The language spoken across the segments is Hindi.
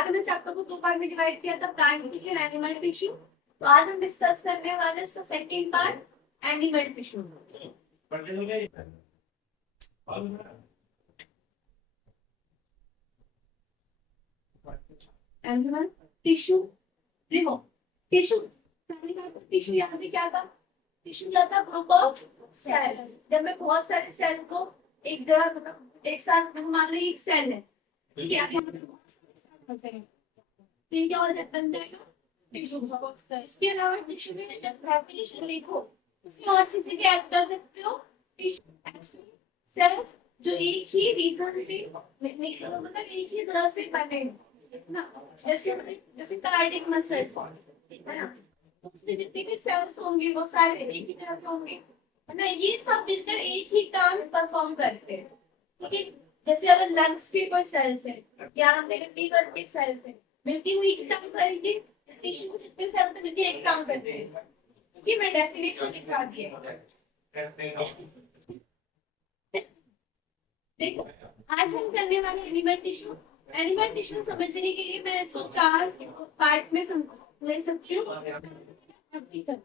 आगे मैं चैप्टर को 2 पार्ट में डिवाइड किया था, plant tissue and animal tissue. तो आज हम डिस्कस करने वाले इसका second part, animal tissue. Animal tissue, देखो टिश्यू, पहली बात टिश्यू यहाँ पे क्या था? टिश्यू क्या था? Group of cells. जब मैं बहुत सारे सेल को एक जगह मतलब एक साथ मान लो एक सेल है, ठीक है, ठीक है, और बन जाएगा टिश्यू। इसके अलावा टिश्यू में जब रेप्लिकेशन लिखो उसमें और चीजें भी ऐड कर सकते हो। सेल्स जो एक ही रीजन से मतलब एक ही तरह से बने हैं ना, जैसे कार्डियक मसल्स है ना, उसमें जितने भी सेल्स होंगे वो सारे एक ही तरह के होंगे, है ना। ये सब मिलकर एक ही काम परफॉर्म करते हैं, ठीक है। जैसे अगर लंग्स के कोई सेल्स है या मेरे लीवर के सेल्स है, मिलती हुई एक काम करेंगे। टिश्यू जितने सेल्स है मिलकर एक काम करते हैं, क्योंकि मैं डेफिनेशन लिखा दिया। देखो आज हम करने वाले एनिमल टिश्यू। एनिमल टिश्यू समझने के लिए मैं इसको 4 पार्ट में ले सकती हूँ। ठीक है,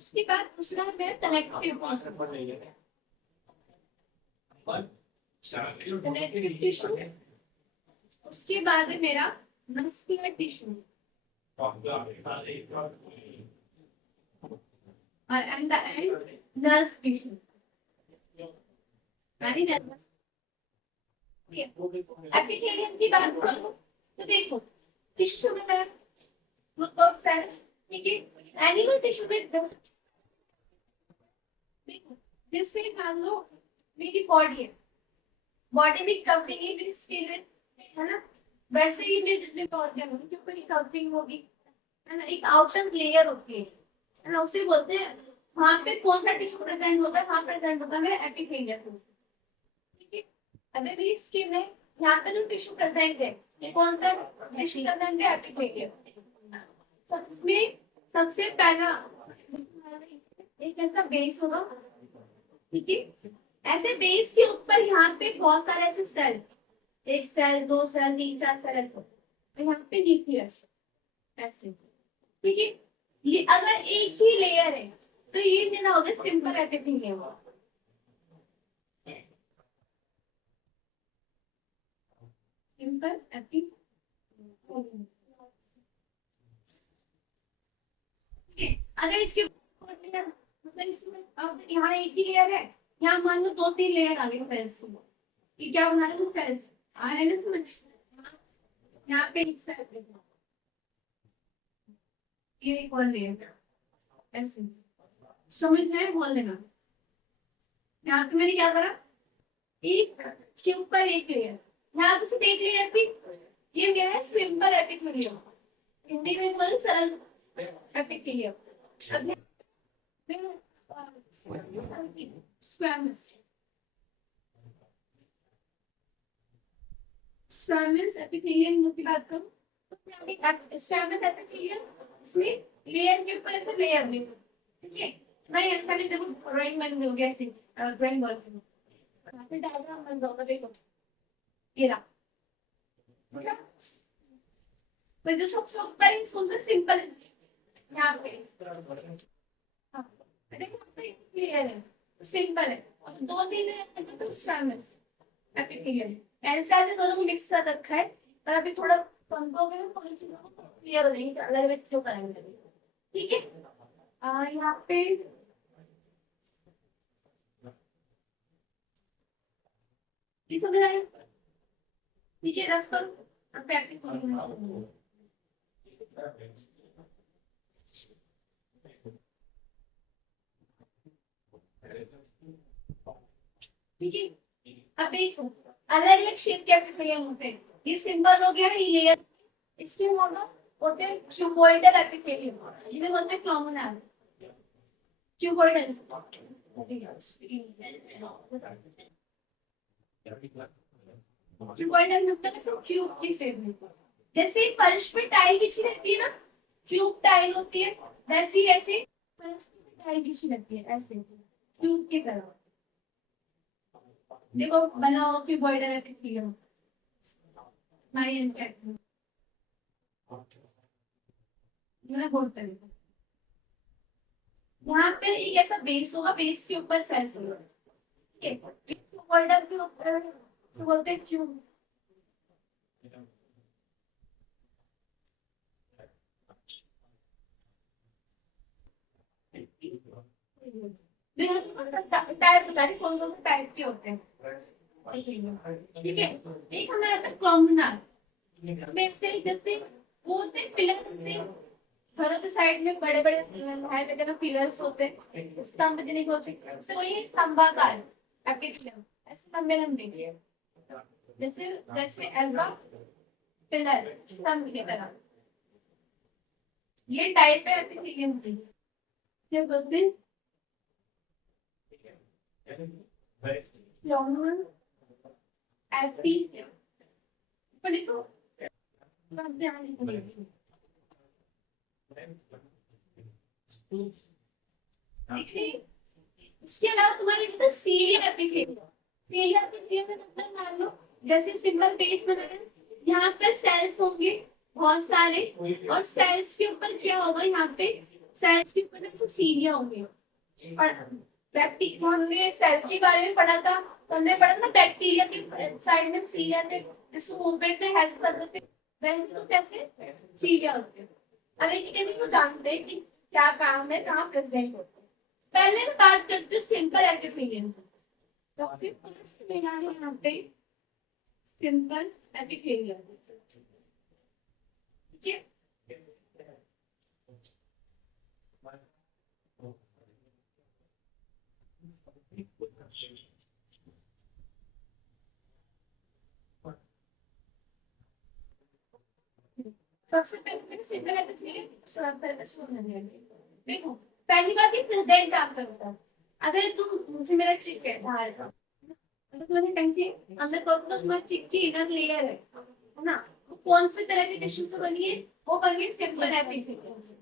उसके बाद दूसरा है कनेक्टिव टिश्यू। उसके बाद है मेरा मस्कुलर टिश्यू और and the end nerve tissue. Epithelium की बात करो तो देखो टिश्यू में है ग्रुप ऑफ सेल, ठीक है। एनिमल टिश्यू में देखो, जैसे मान लो मेरी बॉडी है, बॉडी में कवरिंग है, मेरी स्किन है ना, वैसे ही मेरे जितने ऑर्गन होंगे जो कोई कवरिंग होगी, है ना, एक आउटर लेयर होती है ना, उसे बोलते हैं। वहां पे कौन सा टिश्यू प्रेजेंट होता है? वहां प्रेजेंट होता है मेरा एपिथेलियम, ठीक है। अगर मेरी स्किन है, यहाँ पे जो टिश्यू प्रेजेंट है ये कौन सा टिश्यू प्रेजेंट है? एपिथेलियम। सबसे सबसे पहला एक ऐसा बेस होगा, ठीक है। ऐसे बेस के ऊपर यहाँ पे बहुत सारे ऐसे सेल, एक सेल, 2 सेल, 3, 4 सेल ऐसे, तो यहाँ पे न्यूक्लियस ऐसे, ठीक है। ये अगर एक ही लेयर है तो ये मेरा हो गया सिंपल एपिथेलियम। सिंपल एपिथेलियम, अगर इसके मतलब इसमें अब यहाँ एक ही लेयर है, यहाँ मान लो 2-3 लेयर आ गई सेल्स की, ये क्या बना रहे हैं? सेल्स आ रहे हैं समझ। यहाँ पे एक सेल, ये एक और लेयर ऐसे, समझ रहे? बोल देना। यहाँ पे मैंने क्या करा, एक के ऊपर एक लेयर, यहाँ पे सिर्फ एक लेयर थी, ये मेरा है सिंपल एपिथेलियम, हिंदी में बोले सरल एपिथेलियम। अब स्क्वैमस एपिथेलियम की बात करूं तो स्क्वैमस एपिथेलियम इसमें लेयर के ऊपर ऐसे लेयर में, ठीक है। मैं ऐसा नहीं, देखो ड्राइंग बन हो गया, ऐसे ड्राइंग बोल यहाँ पे डायग्राम बन रहा होगा, देखो ये रहा, तो जो सबसे ऊपर है सुंदर सिंपल यहाँ पे, हाँ क्लियर है, सिंपल है। और 2-3 है तो स्क्वैमस एपिथेलियम। ऐसा में दोनों को मिक्स कर रखा है, पर अभी थोड़ा समझोगे ना थोड़ी चीजों को क्लियर हो जाएगी, अलग अलग क्यों करेंगे, ठीक है। यहाँ पे ये समझ आए, ठीक है। रख करो ठीक है। अब देखो अलग अलग शेप के एपिथेलियम होते हैं, ये सिंपल हो गया ये लेयर, इसके अलावा होते हैं क्यूबॉइडल एपिथेलियम, जिन्हें बोलते हैं क्रोमोनाल क्यूबॉइडल। क्यूबॉइडल मतलब क्यूब की शेप में, जैसे फर्श पे टाइल बिछी रहती है ना, क्यूब टाइल होती है, वैसी ऐसे फर्श पे लाइन पीछे लगती है ऐसे ट्यूब की तरह। देखो बनाओ कि बॉर्डर एपिथेलियम हमारी इंसेक्ट मैं बोलता हूँ यहाँ पे एक ऐसा बेस होगा, बेस के ऊपर सेल्स होगा, ठीक है, बॉर्डर के ऊपर तो बोलते हैं ट्यूब। टाइप बता रही कौन कौन से टाइप के होते हैं, ठीक है। एक हमारा था क्रोमनाल, इसमें से जैसे वो होते हैं पिलर होते हैं घरों के साइड में, बड़े बड़े है जगह पिलर्स होते हैं, स्तंभ जिन्हें बोलते हैं, तो वही स्तंभाकार एपिथेलियम, ऐसे लंबे लंबे जैसे जैसे एल्बा पिलर स्तंभ की तरह, ये टाइप है एपिथेलियम की। सिर्फ बोलते हैं लॉन्ग एपिथेलियम, पुलिस को ध्यान दीजिए। देखिए इसके अलावा तुम्हारे मतलब सीरियल एपिथेलियम, सीरियल एपिथेलियम में मतलब मान लो जैसे सिंगल पेज बना है, यहाँ पे सेल्स होंगे बहुत सारे, और सेल्स के ऊपर क्या होगा, यहाँ पे सेल्स के ऊपर जैसे सीरिया होंगे, और बैक्टीरिया, हमने सेल के बारे में पढ़ा था, तो हमने पढ़ा था बैक्टीरिया के साइड में सीरिया थे जिसको मूवमेंट में हेल्प करते थे, वैसे तो कैसे सीरिया होते हैं। अब एक एक को जानते हैं कि क्या काम है, कहाँ प्रेजेंट होते हैं। पहले मैं बात करते हैं सिंपल एपिथेलियम, सबसे फर्स्ट में यहाँ पे सिंपल एपिथेलियम, ठीक है। सबसे पहले सिंपल एपिथेलियम देखो, पहली बात ये प्रेजेंट काम करता है। अगर तुम मुझसे मेरा चिक है बाहर का, अगर तुम्हारे टंग से अंदर को तो तुम्हारा चिक की इनर लेयर है ना, वो कौन से तरह के टिश्यू से बनी है, वो बनी है सिंपल एपिथेलियम से,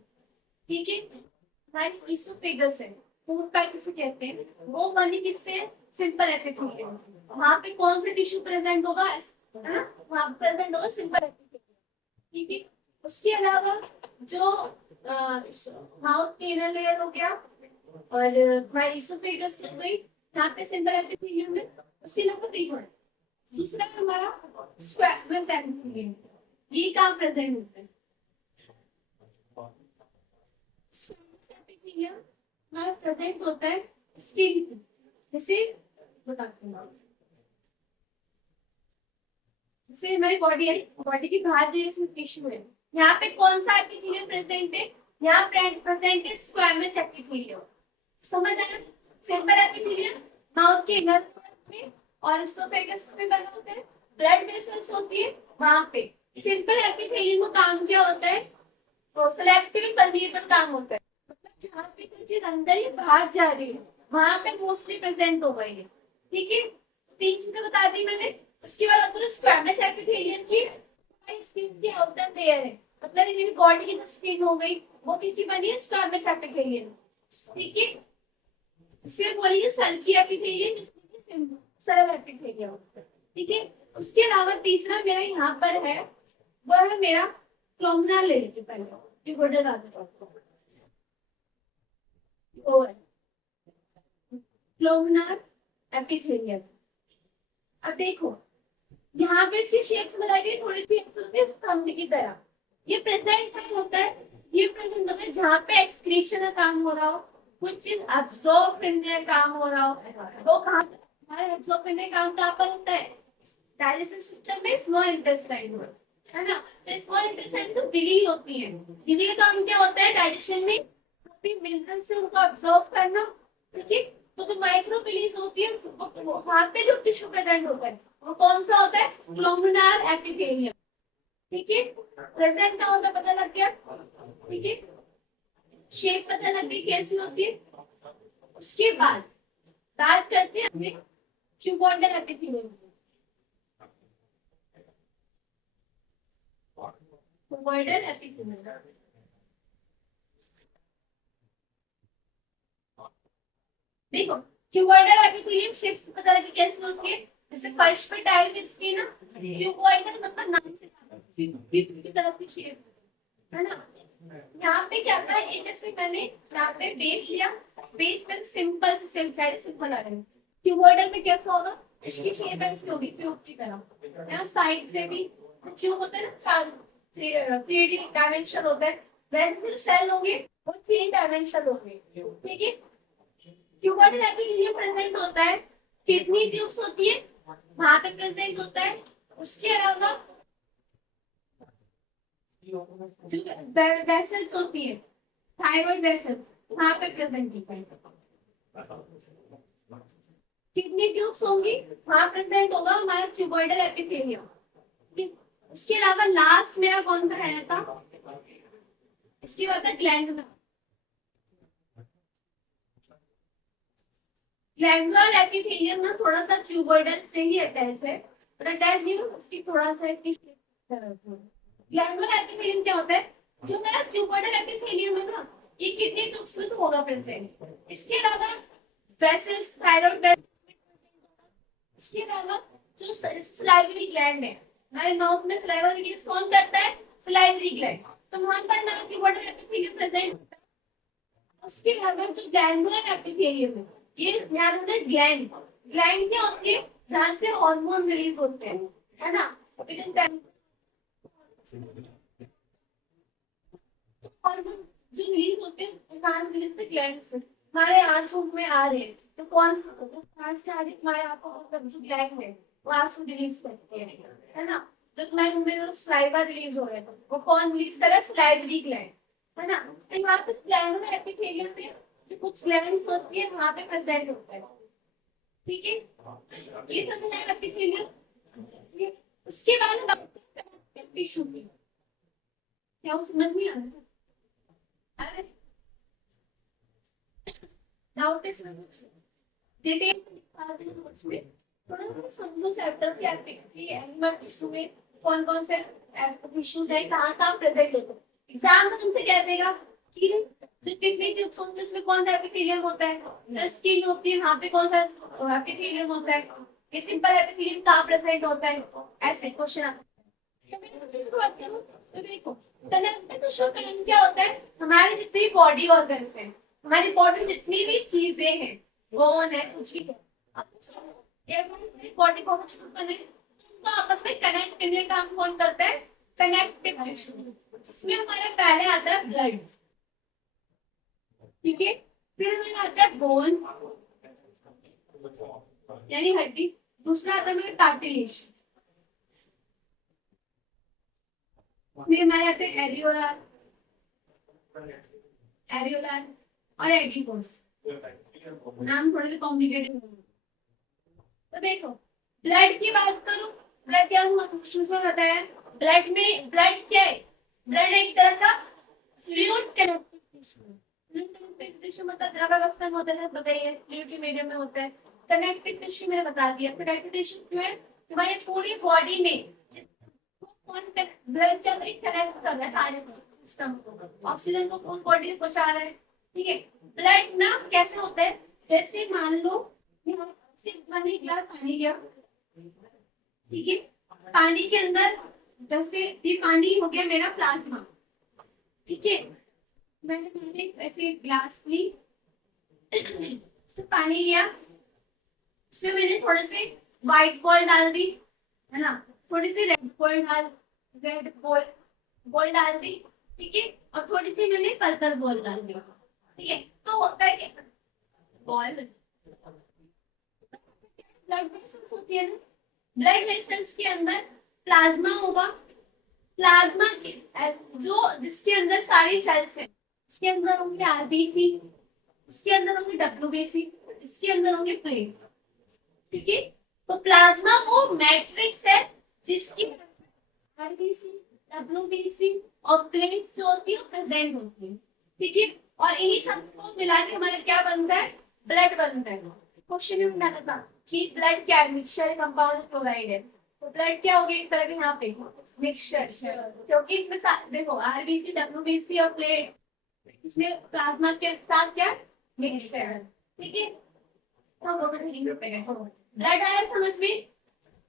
ठीक है। हमारी इसोफेगस है, फूड पाइप जिसे कहते हैं, वो बनी किससे, सिंपल एपिथेलियम से। वहां पे कौन सा टिश्यू प्रेजेंट होगा, है ना, वहां प्रेजेंट होगा सिंपल एपिथेलियम, ठीक है। उसके अलावा जो माउथ की इनर लेयर हो गया, और हमारी इसोफेगस हो गई, यहाँ पे सिंपल एपिथेलियम है। उसके अलावा देखो दूसरा हमारा स्क्वैमस एपिथेलियम, ये काम प्रेजेंट होता है। स्क्वैमस एपिथेलियम हमारा प्रेजेंट होता है स्किन, जैसे बताते हैं, जैसे हमारी बॉडी है, बॉडी के बाहर जो टिश्यू है, यहाँ पे कौन सा एपिथेलियम प्रेजेंट है, यहाँ प्रेजेंट है स्क्वैमस एपिथेलियम। समझ आया, सिंपल एपिथेलियम माउथ के इनर में और इसोफेगस में बने होते हैं, ब्लड वेसल्स होती है वहां पे। सिंपल एपिथेलियम का काम क्या होता है, तो सेलेक्टिव परमिएबल काम होता है, मतलब जहाँ पे कोई चीज अंदर ही बाहर जा रही है वहां पे मोस्टली प्रेजेंट हो गई है, ठीक है। तीन चीजें बता दी मैंने। उसके बाद अगर स्क्वैमस एपिथेलियम की स्किन की आउटर लेयर है, मतलब मेरी बॉडी की जो स्किन हो गई वो किसी बनी है स्क्वैमस एपिथेलियम, ठीक है। इसे बोलिए सल्की एपिथेलियम, इसमें सरल एपिथेलियम, ठीक है। उसके अलावा तीसरा मेरा यहाँ पर है, वो है मेरा क्लोमनाल, ले लेते पहले ये बॉर्डर आता है क्लोमनाल एपिथेलियम। अब देखो यहाँ पे इसकी शेप्स बनाई गई, थोड़ी सी स्तंभ की तरह। ये प्रेजेंट कहाँ होता है, ये प्रेजेंट होता है जहाँ पे एक्सक्रीशन का काम हो रहा हो, कुछ चीज अब्सॉर्ब करने का काम हो रहा हो, वो कहाँ हमारे अब्सॉर्ब करने का काम कहाँ पर होता है, डाइजेशन सिस्टम में स्मॉल इंटेस्टाइन में, है ना। तो स्मॉल इंटेस्टाइन तो बिली होती है, बिली का काम क्या होता है, डाइजेशन में मिनरल से उनको अब्सॉर्ब करना, ठीक है। तो जो माइक्रो बिलीज होती है वहां पे जो टिश्यू प्रेजेंट होता है वो कौन सा होता है, क्लोमनाल एपिथेलियम, ठीक है। प्रेजेंट का होता पता लग गया, ठीक है। शेप पता लग गई कैसी होती है। उसके बाद बात करते हैं अपने क्यूबॉइडल एपिथेलियम, क्यूबॉइडल एपिथेलियम। देखो क्यूबॉइडल एपिथेलियम शेप्स पता लगी कैसे होती है, जैसे फर्श पे टाइल बिछती है ना, क्यूबॉइडल मतलब नाम से की तरफ की शेप है ना। यहाँ पे क्या था, एक जैसे मैंने यहाँ पे बेस लिया, बेस पे सिंपल से सिंपल आ रहा है। क्यूबॉइडल में कैसा होगा, इसकी शेप ऐसी होगी क्यूब की तरह, यहाँ साइड से भी क्यूब होता है ना, चार थ्री डायमेंशन होता है, वैसे जो सेल होंगे वो थ्री डायमेंशन होंगे, ठीक है। क्यूबॉइडल एपिथेलियम प्रेजेंट होता है, किडनी ट्यूब्स होती है वहां पे प्रेजेंट होता है, उसके अलावा वेसल्स होती है, थायराइड वेसल्स वहां पे प्रेजेंट होता है। किडनी ट्यूब्स होंगी वहां प्रेजेंट होगा हमारा क्यूबॉइडल एपिथेलियम। उसके अलावा लास्ट में कौन सा है था, इसके बाद ग्लैंडुलर, ग्लैंडुलर एपिथेलियम ना थोड़ा सा क्यूबॉइडल से ही अटैच है, अटैच नहीं ना, उसकी थोड़ा सा इसकी ग्लैंडुलर एपिथेलियम क्या होता है, जो मेरा क्यूबॉइडल एपिथेलियम है ना, ये किडनी ट्यूब्स में तो होगा प्रेजेंट, इसके अलावा वेसल्स, थायराइड वेसल्स, इसके अलावा जो सलाइवरी ग्लैंड है, हमारे माउथ में सलाइवा रिलीज कौन करता है, सलाइवरी ग्लैंड, तो वहां पर ना क्यूबॉइडल एपिथेलियम प्रेजेंट होता है। उसके अलावा जो ग्लैंडुलर एपिथेलियम है, ये ध्यान रखना, ग्लैंड ग्लैंड क्या होती है, जहां से हार्मोन रिलीज होते हैं, है ना, हार्मोन जो रिलीज होते हैं कहाँ से रिलीज होते, ग्लैंड से, हमारे आंसू में आ रहे हैं तो कौन से कहाँ से आ रहे, हमारे आंखों मतलब जो ग्लैंड है वो आंसू रिलीज करते हैं, है ना। जो ग्लैंड में जो सलाइवा रिलीज हो रहा है वो कौन रिलीज कर रहा है, सलाइवरी ग्लैंड, है ना। तो यहाँ पे ग्लैंड एपिथेलियम में जो कुछ ग्लैंड्स होती है वहां पे प्रेजेंट होता है, ठीक है। ये सब है एपिथेलियम। उसके बाद टिश्यू, क्या वो समझ नहीं आ रहा, अरे डाउट इसमें कुछ डिटेल में थोड़ा सा समझो चैप्टर की एक्टिविटी, एनिमल टिश्यू में कौन कौन से टिश्यूज है, कहाँ कहाँ प्रेजेंट होते हैं। एग्जाम में तुमसे कह देगा कि जो किडनी ट्यूब्स होती है उसमें कौन सा एपिथेलियम होता है, जो स्किन होती है वहां पे कौन सा एपिथेलियम होता है, ये सिंपल एपिथेलियम कहाँ प्रेजेंट होता है, ऐसे क्वेश्चन आ सकते हैं। तो देखो कनेक्टिव टिश्यू का नाम क्या होता है, हमारे जितने भी बॉडी ऑर्गन्स हैं, हमारी बॉडी में जितनी भी चीजें हैं, बोन है कुछ भी है, बॉडी बहुत बने उसको आपस में कनेक्ट करने का काम कौन करता है, कनेक्टिव टिश्यू। इसमें हमारा पहले आता है ब्लड, ठीक है, फिर हमारा आता है बोन यानी हड्डी, दूसरा आता है हमारा कार्टिलेज, फिर हमारे आते हैं एरियोलार, एरियोलार और एडिपोस, नाम थोड़े से कॉम्प्लिकेटेड। तो देखो ब्लड की बात करूं, ब्लड क्या बताया, ब्लड में ब्लड क्या है, ब्लड एक तरह का फ्लूइड कनेक्टिव टिश्यू मतलब द्रवावस्था होता है, बताइए फ्लूइड के मीडियम में होता है। कनेक्टिव टिश्यू मैंने बता दिया, कनेक्टिव टिश्यू जो है हमारी पूरी बॉडी में ब्लड क्या कनेक्ट कर रहा है सारे सिस्टम को, ऑक्सीजन को पूरी बॉडी में पहुंचा रहा है, ठीक है। ब्लड ना कैसे होता है, जैसे मान लो मैंने एक गिलास पानी लिया, ठीक है, पानी के अंदर जैसे ये पानी हो गया मेरा प्लाज्मा, ठीक है, मैंने ऐसे ग्लास ली उसमें पानी लिया, उसमें मैंने थोड़े से व्हाइट बॉल डाल दी, है ना, थोड़ी सी रेड बॉल डाल दी, ठीक है, और थोड़ी सी मैंने पर्पल बॉल डाल दी, ठीक है। तो होता है क्या, बॉल ब्लड वेसल्स होती है ना, ब्लड वेसल्स के अंदर प्लाज्मा होगा, प्लाज्मा के जो जिसके अंदर सारी सेल्स है, इसके अंदर होंगे आरबीसी, इसके अंदर होंगे डब्ल्यूबीसी, इसके अंदर होंगे प्लेट्स, ठीक है। तो प्लाज्मा वो मैट्रिक्स है जिसकी आरबीसी, डब्ल्यूबीसी और प्लेट्स जो होती है प्रेजेंट होती है, ठीक है। और इन्हीं सबको मिला के हमारा क्या बनता है, ब्लड बनता है। क्वेश्चन में बताना था कि ब्लड क्या है, मिक्सचर कंपाउंड क्लोराइड है, तो ब्लड क्या हो गया एक तरह के यहाँ पे मिक्सचर, क्योंकि इसमें देखो आरबीसी, डब्ल्यूबीसी और प्लेट, इसमें प्लाज्मा के साथ क्या मिक्सचर, ठीक है। तो वो तो नहीं रुकेगा। ब्लड आया समझ में?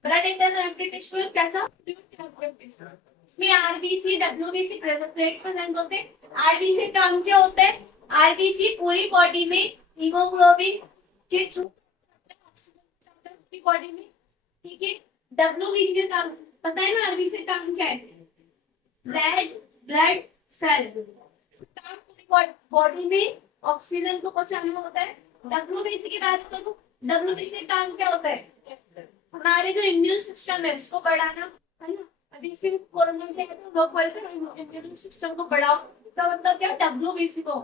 ब्लड इंटरनल एम्प्टी टिश्यू कैसा? इसमें आरबीसी डब्ल्यूबीसी प्लेट प्रेजेंट होते हैं। आरबीसी का काम क्या होता है? आरबीसी पूरी बॉडी में हीमोग्लोबिन के थ्रू पूरी बॉडी में, ठीक है। डब्ल्यूबीसी का काम पता है ना, आरबीसी का काम क्या है? रेड ब्लड सेल पूरी बॉडी में ऑक्सीजन को पहुंचाना होता है। डब्ल्यूबीसी की बात करो, डब्ल्यूबीसी का काम क्या होता है? हमारे जो इम्यून सिस्टम है उसको बढ़ाना, है ना। अभी फिर कोरोना के लोग बोलते हैं इम्यून सिस्टम को बढ़ाओ, तो मतलब क्या? डब्ल्यूबीसी को,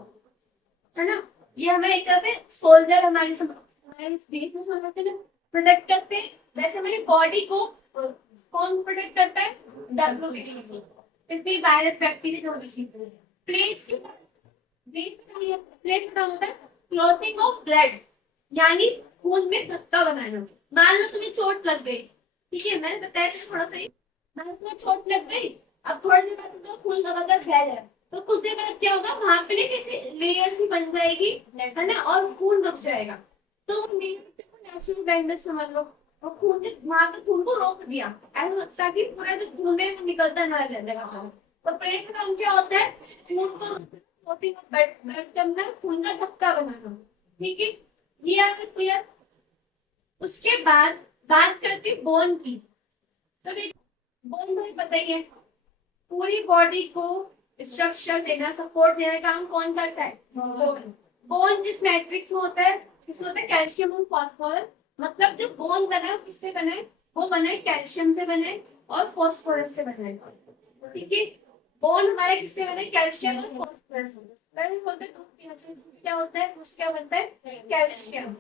है ना। ये हमें एक तरह से सोल्जर हमारे देश में समझते हैं, प्रोटेक्ट करते हैं। वैसे हमारी बॉडी को कौन प्रोटेक्ट करता है? डब्ल्यूबीसी। इतनी वायरस बैक्टीरिया जो भी चीजें। प्लेट्स की प्लेट का होता है क्लॉटिंग ऑफ ब्लड, यानी खून में धक्का बनाना। मान लो तुम्हें चोट लग गई, ठीक है, मैंने बताया था थोड़ा सा ही। मान लो तुम्हें चोट लग गई, अब थोड़ी देर बाद तो खून लगातार बह जाए, तो कुछ देर बाद क्या होगा? वहां पे कैसे लेयर सी बन जाएगी, है ना, और खून रुक जाएगा। तो नेचुरल बैंडेज समझ लो, और खून वहां पे खून को रोक दिया, ऐसा लगता है कि पूरा जो खून है वो निकलता ना रह जाएगा। तो प्लेट का काम क्या होता है? खून को ब्लड के अंदर खून का धक्का बनाना, ठीक है। ये आगे क्लियर। उसके बाद बात करते बोन की। तो बोन भाई पता ही है, पूरी बॉडी को स्ट्रक्चर देना, सपोर्ट देना काम कौन करता है? बोन। बोन जिस मैट्रिक्स में होता है, किसमें होता है? कैल्शियम और फास्फोरस। मतलब जो बोन बना है किससे बना है? वो बना है कैल्शियम से बना है और फास्फोरस से बना है, ठीक है। बोन हमारे किससे बना है? कैल्शियम और फास्फोरस। पहले बोलते हैं क्या होता है, उसका बनता है कैल्शियम,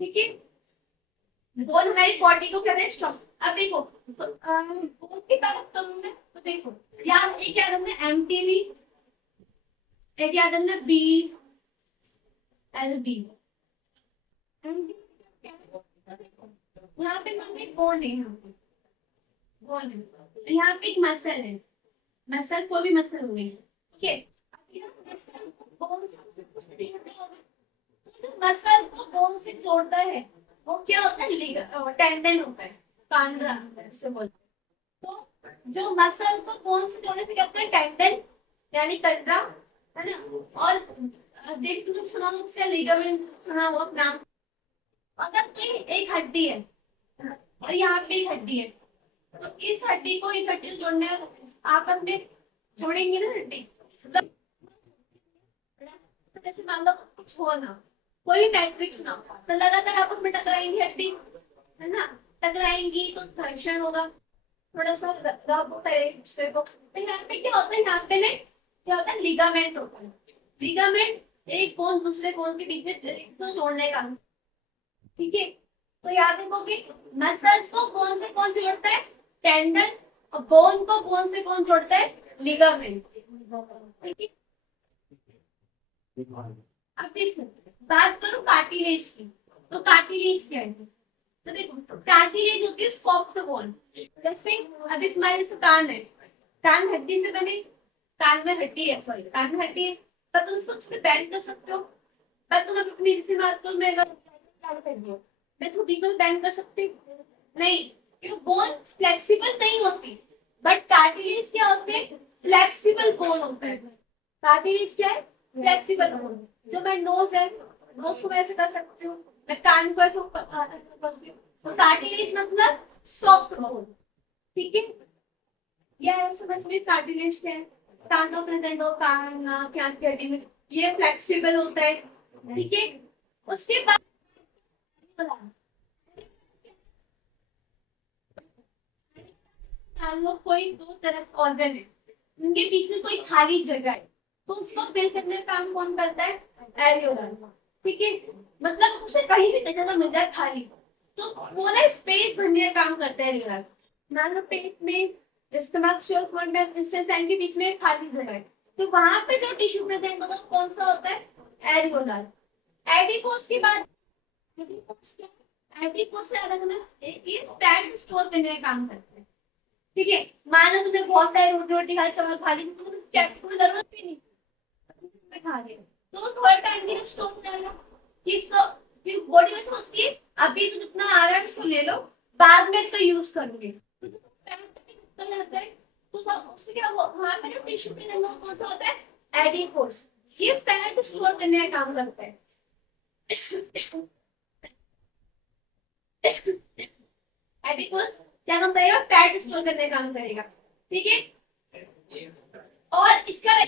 ठीक है। बोन हमारी बॉडी को कर रहे हैं स्ट्रॉन्ग। अब देखो तो बोन की बात करूं मैं तो देखो, याद एक याद रखना एमटीबी, एक याद रखना बी एल बी। यहाँ पे मान एक बोन है, यहाँ पे बोन है, यहाँ पे एक मसल है, मसल कोई भी मसल हो गई, ठीक है। मसल को बोन से जोड़ता है वो क्या होता है? टेंडन होता है, कांडरा जिसे बोलते हैं। तो जो मसल को बोन से जोड़ने से क्या होता है? टेंडन यानी कंडरा, है ना। और देख तुम सुना उसका लिगामेंट सुना हुआ नाम। अगर कोई एक हड्डी है और यहाँ पे एक हड्डी है, तो इस हड्डी को इस हड्डी से जोड़ने, आपस में जोड़ेंगे ना हड्डी, मतलब जैसे मान लो कुछ हो ना, कोई मैट्रिक्स ना, तो लगातार आपस में टकराएंगी हड्डी, है ना। टकराएंगी तो घर्षण होगा, थोड़ा सा रब होता है एक दूसरे को। तो यहाँ पे क्या होता है? यहाँ पे ना क्या होता है? लिगामेंट होता है। लिगामेंट एक बोन दूसरे बोन के बीच में इसको जोड़ने का, ठीक है। तो याद रखोगे मसल्स को बोन से कौन जोड़ता है? टेंडन। और बोन को बोन से कौन जोड़ता है? लिगामेंट, ठीक है। अब देखो बात करो कार्टिलेज की, तो कार्टिलेज क्या है? तो देखो कार्टिलेज होती है सॉफ्ट बोन। जैसे अभी तुम्हारे जैसे कान है, कान हड्डी से बने, कान में हड्डी है, सॉरी कान में हड्डी है, पर तुम उसको बैंड कर सकते हो। पर तुम अपनी जैसे बात करो, मैं इसको बिल्कुल बैंड कर सकती हूँ नहीं, क्योंकि बोन फ्लेक्सिबल नहीं होती। बट कार्टिलेज क्या होते हैं? फ्लेक्सिबल बोन होता है। कार्टिलेज क्या है? Flexible bone. जो मैं नोज है, नोज को मैं ऐसे कर सकती हूँ, मैं कान को ऐसे ऊपर कर सकती हूँ। तो कार्टिलेज मतलब सॉफ्ट बोन, ठीक है। यह समझ में कार्टिलेज क्या है? कान का प्रेजेंट हो, कान नाक कान की हड्डी में, ये फ्लेक्सिबल होता है, ठीक है। उसके बाद मान लो कोई दो तरफ ऑर्गन है, उनके बीच में कोई खाली जगह है, तो उसको फिल करने का काम कौन करता है? एरियोलर, ठीक है। मतलब उसे कहीं भी जगह मिल जाए खाली, तो वो ना स्पेस भरने का काम करता है एरियोलर। मान लो पेट में स्टमक के बीच में खाली जगह है, तो वहां पे जो टिश्यू प्रेजेंट होगा कौन सा होता है? एरियोलर। एडिपोस की बात, एडिपोस से अलग ना, ये फैट स्टोर करने का काम करता है, ठीक है। मान लो तुमने बहुत सारी रोटी रोटी खा चावल खा ली, तो कैप्सूल जरूरत भी नहीं खा रहे, तो थोड़ा टाइम के लिए स्टोर हो जाएगा, कि इसको बॉडी बॉडी में सोचती है अभी तो जितना आ रहा है उसको ले लो, बाद में तो यूज करोगे, जाता है तो उससे क्या वहां पे टिश्यू के अंदर कौन सा होता है एडिपोज, ये फैट स्टोर करने का काम करता है। एडिपोज क्या काम करेगा, फैट स्टोर करने का काम करेगा, ठीक है। और इसका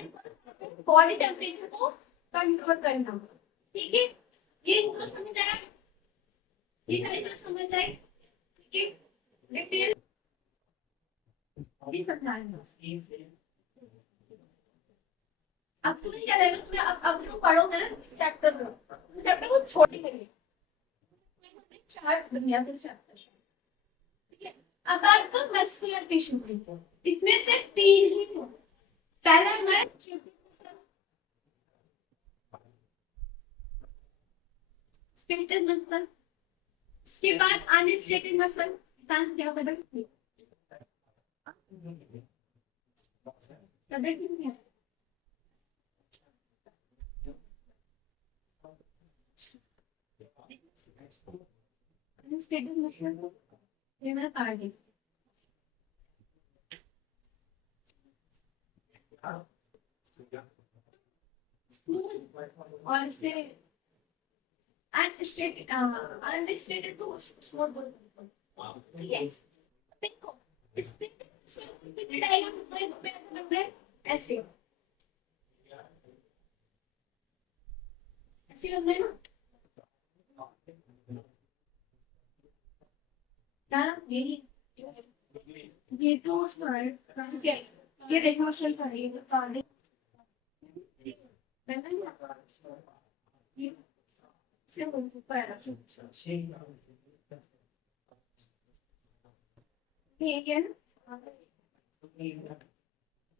बॉडी टेम्परेचर को कंट्रोल करना, ठीक है। ये समझ आया, ये सारी चीज समझ आए, ठीक है। ये समझाना अब तुम्हें क्या रहेगा, तुम्हें अब तुम पढ़ोगे ना चैप्टर को छोड़ देंगे, चार्ट बन गया फिर चैप्टर, ठीक है। अब बात करो मस्कुलर टिश्यू की, इसमें से 3 ही हो, पहला हमारा स्केलेटल मसल, इसके बाद अनस्ट्रेटेड मसल, क्या होगा अनस्ट्रेटेड मसल, ये मेरा कार्ड है। और इससे अनस्ट्रेटेड तो स्मूथ बोलते हैं, ठीक है। देखो इससे डायग्राम ऐसे ऐसे लग रहा है ना, ये तो ये देखो शेल करेंगे ठीक है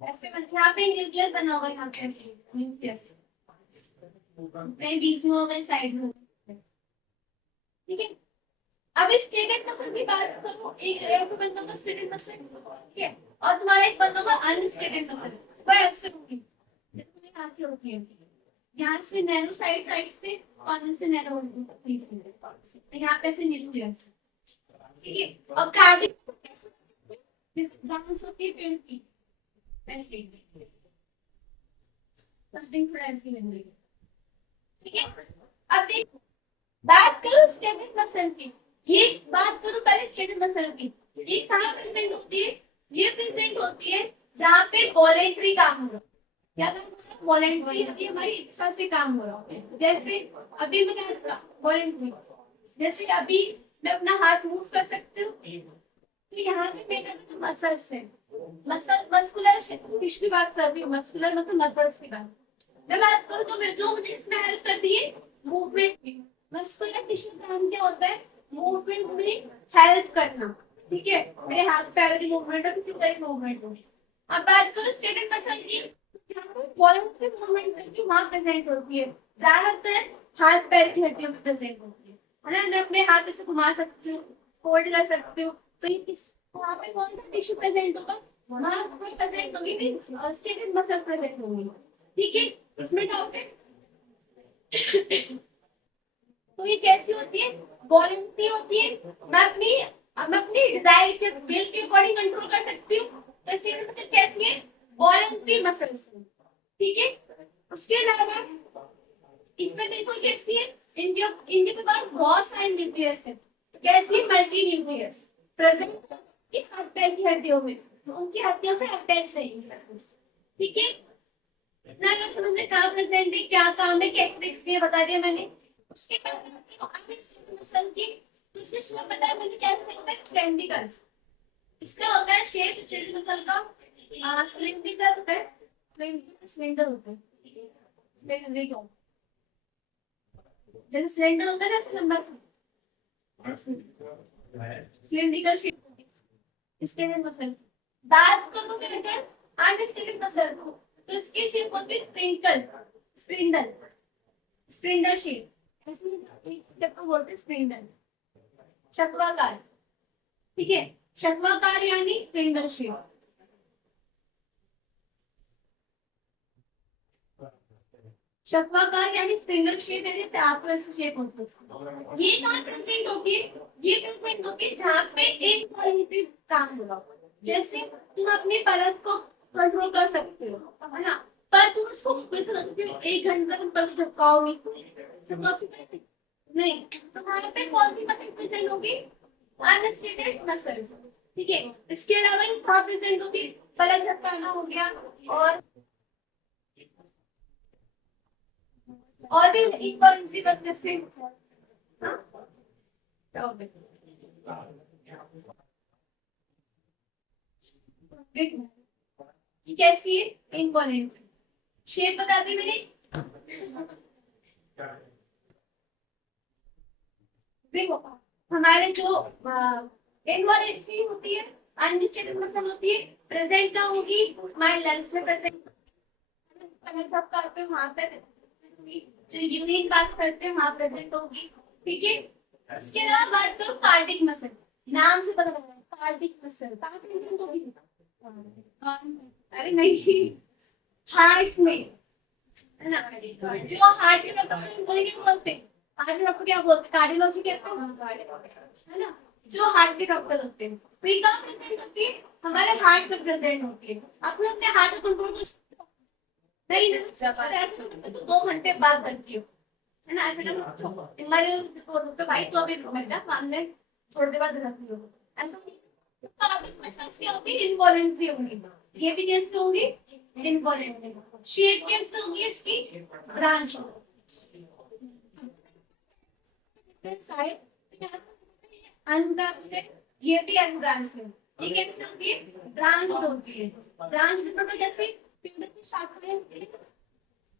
ऐसे यहाँ पे न्यूक्लियस बना होगा, यहाँ पे न्यूक्लियस कहीं बीच में होगा साइड में, ठीक है। अब इस स्टेटेड मसल की बात करो, एक ऐसे बनता होगा स्टेटेड मसल, ठीक है, और तुम्हारा एक बनता होगा अनस्टेटेड मसल, वो ऐसे होगी जैसे यहाँ की होती है, यहाँ से नैरो साइड से कॉर्नर से नैरो होती है, तो यहाँ पे से न्यूक्लियस, ठीक है। और कार्डियक ब्रांच होती है पेड़ की, ऐसे समथिंग थोड़ा ऐसी बन रही है, ठीक है। अब देखो बात करो स्टेटेड मसल की, ये बात करो पहले स्टेटेड मसल की, ये कहाँ प्रेजेंट होती है, ये प्रेजेंट होती है जहाँ पे वॉलेंट्री काम हो रहा है, क्या काम हो रहा है, वॉलेंट्री होती है, हमारी इच्छा से काम हो रहा है, जैसे अभी मैंने वॉलेंट्री, जैसे अभी मैं अपना हाथ मूव कर सकती हूँ, तो यहाँ पे मेरा मसल्स है, मस्कुलर टिश्यू की बात कर रही हूँ, मस्कुलर मतलब मसल्स की बात मैं बात करूँ तो जो मुझे इसमें हेल्प करती है मूवमेंट की, मस्कुलर टिश्यू का काम क्या होता है, मूवमेंट में हेल्प करना, ठीक है, मेरे हाथ पैर की मूवमेंट हो, किसी तरह की मूवमेंट हो। अब बात करो स्टेटेड मसल की, वॉलंटरी मूवमेंट करके वहां प्रेजेंट होती है, ज्यादातर हाथ पैर की हड्डियों में प्रेजेंट होती है ना, मैं अपने हाथ से घुमा सकती हूँ, फोल्ड कर सकती हूँ, तो ये वहाँ पे कौन सा टिश्यू प्रेजेंट होगा, वहां प्रेजेंट होगी भी स्टेटेड मसल प्रेजेंट होगी, ठीक है। इसमें डाउट है तो ये कैसी होती है, वॉलंटरी होती है, मैं अपनी डिजायर के विल के अकॉर्डिंग कंट्रोल कर सकती हूँ, तो स्टेटेड मसल कैसी है, वॉलंटरी मसल, ठीक है। उसके अलावा इसमें देखो कैसी है, इनके पास बहुत सारे न्यूक्लियस है, कैसी मल्टी न्यूक्लियस प्रेजेंट हाथ पैर की हड्डियों में, उनकी हड्डियों से अटैच रहेंगे, ठीक है। इतना अगर तुमने कहा प्रेजेंट है, क्या काम है, कैसे दिखती है बता दिया मैंने। उसके बाद मसल की, तो इसके शेप बताया मैंने कैसे होता है, सिलेंड्रिकल, इसका होता है शेप स्टेटेड मसल का सिलेंड्रिकल होता है, सिलेंडर होता है, सिलेंडर जैसे सिलेंडर होता है ना ऐसे लंबा सा, सिलेंड्रिकल शेप स्टेटेड मसल। बात करूं मैं अगर अनस्टेटेड मसल को, तो इसकी शेप होती है स्प्रिंकल, स्प्रिंडल, स्प्रिंडल शेप, इस शेप को बोलते हैं स्प्रिंडल, शक्वाकार, ठीक है, शक्वाकार यानी स्प्रिंडल शेप, शक्वाकार यानी स्पिंडल शेप है, जैसे आपको ऐसे शेप होती है। ये कहाँ प्रेजेंट होती है? ये प्रेजेंट होती है जहाँ पे एक पॉजिटिव काम होगा। जैसे तुम अपनी पलक को कंट्रोल कर सकते हो, है ना, पर तुम उसको एक घंटा तुम पलक झपकाओगे नहीं, तो वहां पे कौन सी मसल प्रेजेंट होगी? अनस्टेटेड मसल्स। ठीक है, इसके अलावा ये कहाँ प्रेजेंट होगी? पलक झपकाना हो गया, और भी इक्वल करने से। हाँ? ये कैसी है? इनवॉलेंट्री। शेप बता दी मैंने। देखो, हमारे जो इनवॉलेंट्री होती है, अनडिस्टेटेड मसल होती है, प्रेजेंट कहाँ होगी? हमारे लंग्स में प्रेजेंट। सब करते हैं वहां पर, जो यूरिन पास करते हैं वहां प्रेजेंट होगी। ठीक है, इसके अलावा बात करो कार्डिक मसल। नाम से पता लग रहा है, कार्डिक मसल कहाँ प्रेजेंट होगी? अरे नहीं, हार्ट में, है ना। जो हार्ट के डॉक्टर क्या बोलते हैं? हार्ट के डॉक्टर क्या बोलते हैं? कार्डियोलॉजी कहते हैं, है ना। जो हार्ट के डॉक्टर होते हैं, तो ये कहाँ प्रेजेंट होती है? हमारे हार्ट में प्रेजेंट होती है। अपने अपने हार्ट को कंट्रोल नहीं ना, तो 2 घंटे बाद करती हो, है ना। ऐसे कर हमारे तो भाई तो अभी बेटा मानने थोड़ी देर बाद रख लो ऐसा। कार्डिक मसल्स क्या होती है? इनवॉलेंट्री होंगी। ये भी कैसे होंगी? इनवॉलेंट्री। शेप कैसे होगी इसकी? ब्रांच अनब्रांच है, ये भी अनब्रांच है। ये कैसे होती है? ब्रांच होती है। ब्रांच मतलब जैसे पेड़ की शाखाएं होती है,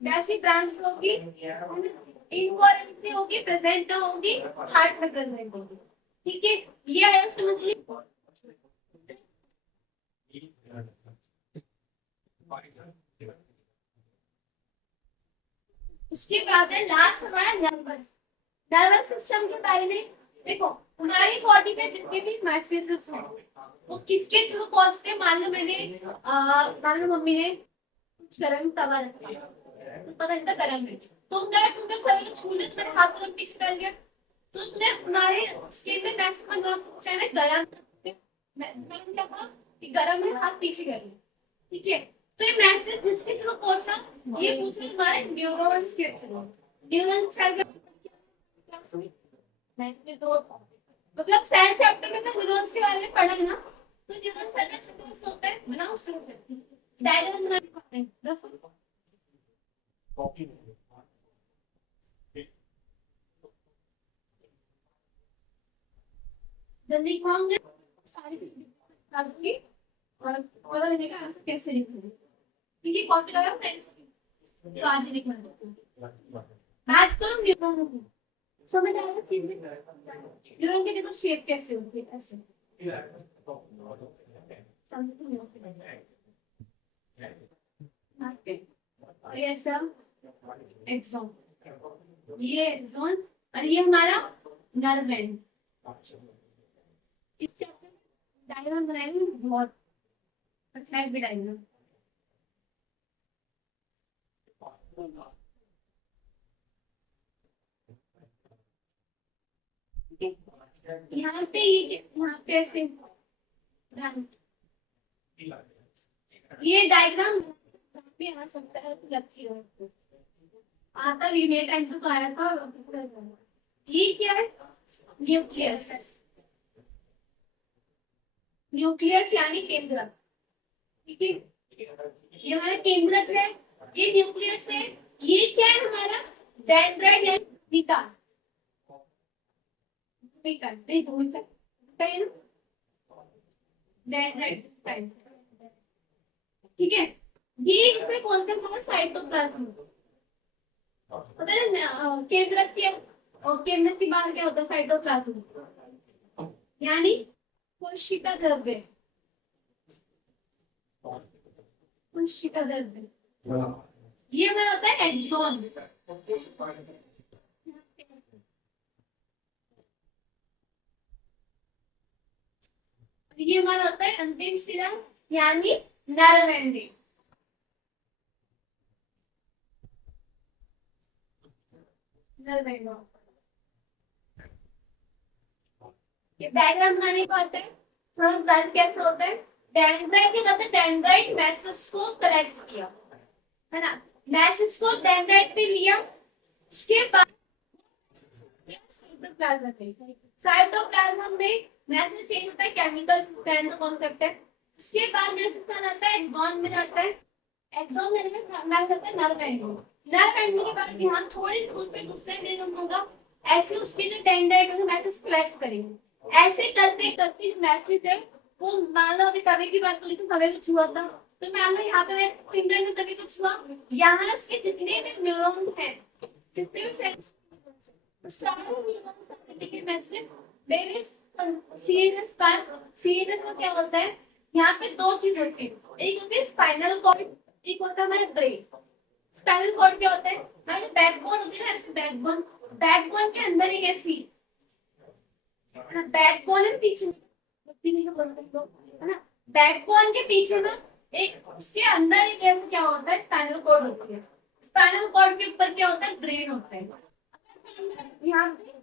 वैसी ब्रांच होगी। इनवॉलेंट्री होगी, प्रेजेंट ना होगी, हार्ट में प्रेजेंट होगी। ठीक है, ये आया समझ ली। उसके बाद है लास्ट हमारा नर्वस। नर्वस सिस्टम के बारे में देखो, हमारी बॉडी में जितने भी मैसेजेस हैं वो किसके थ्रू पहुंचते हैं? मान लो मान लो मम्मी ने कुछ गरम तवा रखा, तो पता चलता गरम है, तुमने सर छू लिया, तुम्हारे हाथ तुरंत पीछे कर लिया, तो तुम्हें हमारे स्किन में मैसेज पहुंचा है गरम। मैंने क्या कहा कि गरम है, हाथ पीछे कर लिया। ठीक है, तो ये मैसेज जिसके थ्रू पहुंचा, ये पूछा हमारे न्यूरॉन्स के थ्रू। न्यूरॉन्स तो मतलब सेल चैप्टर में तो न्यूरॉन्स के बारे में पढ़ा है ना, तो न्यूरॉन सेल कैसे होता है बनाओ शुरू करते हैं। डायग्राम बनाते हैं जल्दी खाओगे सारी और पता लगेगा आंसर कैसे लिखेंगे। ठीक है, कॉपी लगाओ फ्रेंड्स, तो आज ही लिखना बात करो न्यूरॉन की। समझ आ रहा चीज में? न्यूरॉन की देखो शेप कैसे होती है, ऐसे और ये ऐसा एक्सॉन, ये एक्सॉन, और ये हमारा नर्व एंड। इस चैप्टर में डायग्राम बनाएंगे बहुत, है भी डायग्राम। यहाँ पे यहाँ पे ऐसे ये डायग्राम भी आ सकता है, लगती है आता भी मेरे टाइम पे तो आया था। ये क्या है? न्यूक्लियस। न्यूक्लियस यानी केंद्र। ठीक है, ये हमारा केंद्रक है, ये न्यूक्लियस है। ये क्या है हमारा? डेंड्राइट या भूमिका। भूमिका नहीं, भूमिका डेंड्राइट। ठीक है, ये इसे बोलते हैं हमारा साइटोप्लाज्म। पता है केंद्रक के और केंद्रक के बाहर क्या होता है? साइटोप्लाज्म यानी कोशिका द्रव्य। कोशिका द्रव्य ये हमारा होता है एक्सॉन। ये हमारा होता है अंतिम शिरा यानी नर्व एंडिंग। Nerve and. ये डायग्राम बनाने को आता है, थोड़ा ब्लड कैसे होता है। डेंड्राइट क्या करते हैं, डेंड्राइट मैसेज को कलेक्ट किया, है ना, मैसेज को डेंड्राइट पे लिया, उसके बाद साइटोप्लाज्म में मैसेज चेंज होता है, केमिकल पहन का कॉन्सेप्ट है। उसके बाद मैसेज कहाँ जाता है, एक्सॉन में जाता है, एक्सॉन में मैसेज जाता है नर्व एंड में। नर्व एंड के बाद ध्यान थोड़ी सी दूर पे दूसरे न्यूरॉन होगा, ऐसे उसके जो डेंड्राइट होगा मैसेज कलेक्ट करेंगे। ऐसे करते करते मैसेज है वो, मान लो अभी तवे की बात करी तो तवे कुछ हुआ था, तो मान लो यहाँ पे फिंगर में तभी कुछ हुआ, यहाँ से जितने भी न्यूरॉन्स हैं, जितने भी सेल्स, सारे न्यूरॉन्स के मैसेज मेरे सीएनएस पर, सीएनएस में क्या होता है, यहाँ पे दो चीज होती है, एक होती है स्पाइनल कॉर्ड, एक होता है हमारा ब्रेन। स्पाइनल कॉर्ड क्या होता है, हमारी बैकबोन होती है ना, बैकबोन, बैकबोन के अंदर एक ऐसी बैकबोन है पीछे, है ना, बैकबोन के पीछे ना एक, उसके अंदर एक ऐसा क्या होता है, स्पाइनल कॉर्ड होती है। स्पाइनल कॉर्ड के ऊपर क्या होता है, ब्रेन होता है। यहाँ पे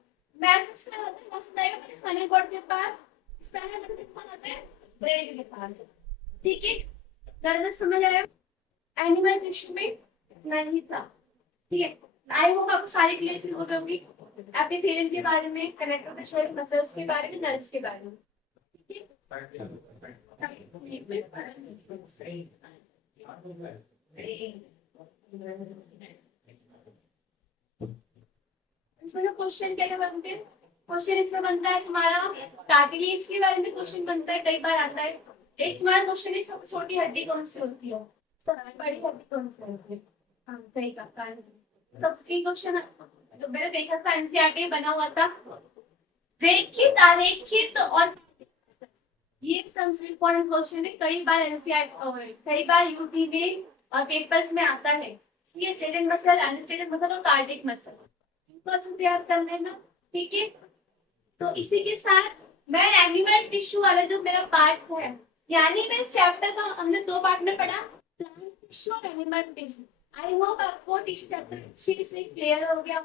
मैसेज क्या होता है, मैसेज आएगा स्पाइनल कॉर्ड के पास, स्पाइनल कॉर्ड के पास होता है ब्रेन के पास। ठीक है, दर्द समझ आया, एनिमल टिश्यू में नहीं था। ठीक है, आई होप आपको सारी क्लियर हो गई होगी एपिथेलियम के बारे में, कनेक्टिव टिश्यू, मसल्स के बारे में, नर्व्स के बारे में। ठीक है, इसमें क्वेश्चन क्या बनते हैं, क्वेश्चन इसमें बनता है तुम्हारा कार्टिलेज के बारे में क्वेश्चन बनता है, कई बार आता है। एक तुम्हारा क्वेश्चन है सबसे छोटी हड्डी कौन सी होती है, सबसे बड़ी हड्डी कौन सी होती है, हाँ सही कहा। सबसे क्वेश्चन तो मैंने देखा था एनसीईआरटी बना हुआ था, रेखित अरेखित और ये सबसे इम्पोर्टेंट क्वेश्चन है, कई बार एनसीईआरटी, कई बार यूटी में और पेपर्स में आता है। ये स्टेटेड मसल, अनस्टेटेड मसल और कार्डिक मसल तैयार कर लेना। ठीक है, तो इसी के साथ मैं एनिमल टिश्यू वाला जो मेरा पार्ट है, यानी मैं इस चैप्टर का हमने दो पार्ट में पढ़ा, प्लांट टिश्यू और एनिमल टिश्यू। आई होप आपको टिश्यू चैप्टर अच्छे से क्लियर हो गया।